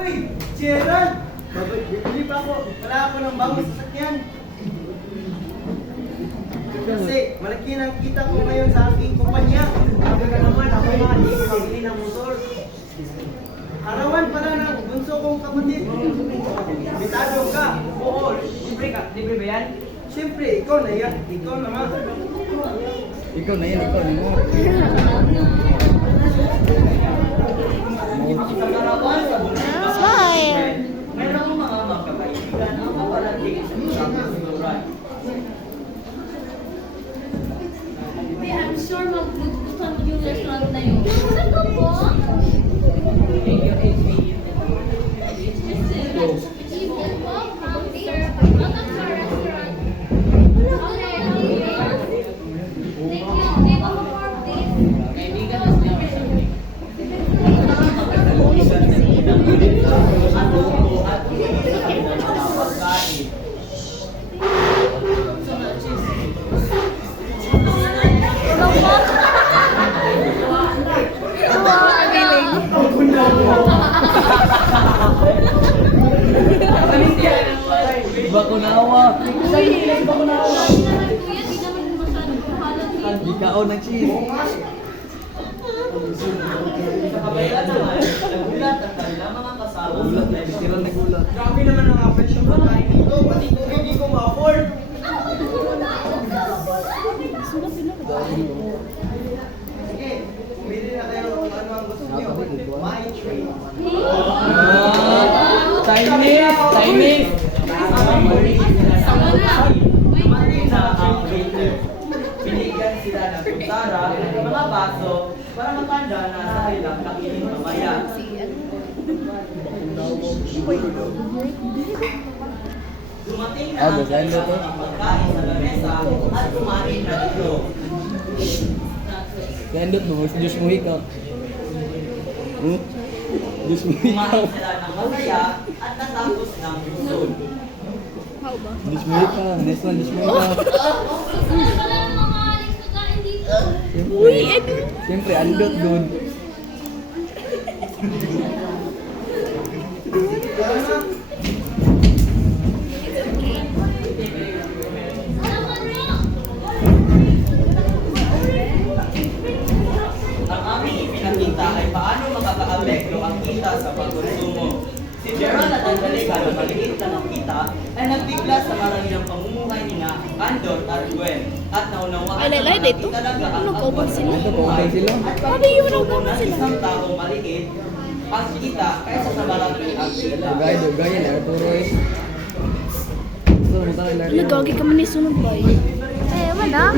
Uy! Gerald! Bibili pa ako. Wala ako ng bagong sasakyan. Kasi malaki ng kita ko ngayon sa aking kumpanya. Sabi ka naman, ako nga hindi ko mabili ng motor. Arawan pala ng bunso kong kapatid. Bitado ka. Oo, libre ka. Libre ba yan? Siyempre, ikaw na yan. Ikaw naman. Ikaw na yan, ikaw na mo. Sa karawan, sa bumaba. Smile! Mayroong mga magkakaibigan ang mapalating sa isang kasunuran. I'm sure magugustuhan mo yung restaurant na yun. Ano po? Chicken po, from sir. Not of our restaurant. Okay, thank you. Name of our please. Bakunawa. Kuya, di naman masyadong kahalan dito. Di kaon ng cheese. Sa kabayaan naman, nagulat ang kanilang mga kasama sa Gulat, presyo. nagsiran na gulat. Grabe naman ang mga presyo pagkain dito. Pati kung hindi ko ma-afford. Sige, pumili na kayo kung ano ang gusto nyo. My trade. Chinese! Chinese! Binigyan sila ng kutsara at mga baso para matanda na sa kanilang kainin mamaya. Dumating na ang Ganda to. mga pagkain sa lamesa at kumain na ito. Gandot mo, Diyos mo ikaw. Diyos mo Kumain ikaw. sila ng masaya at natapos ng busog. Diyos mo ikaw. Next one, Diyos mo ikaw. Ano pala ang mga aling pagkain dito? Siyempre, andot doon. Ang aming ipinakita ay paano makakaapekto ang kita sa pagkonsumo. Si Gerald at Angelica na maliit lang ang kita ay nagbigla sa maramiang pamumuhay ni na Andor at Gwen at naunawaan Ay, lalay, dito? talaga ang Ano, kaubang sila? Ito, kaubang sila? at Sabi, yun ang pagkonsumo kaubang ng sila. isang taong maliit ang kita kaysa sa malaki ang kita. Dugay, dugay, yan. Arturo eh. Ito, mo tayo Nagagi ka man ni sunod ba eh? Eh, wala.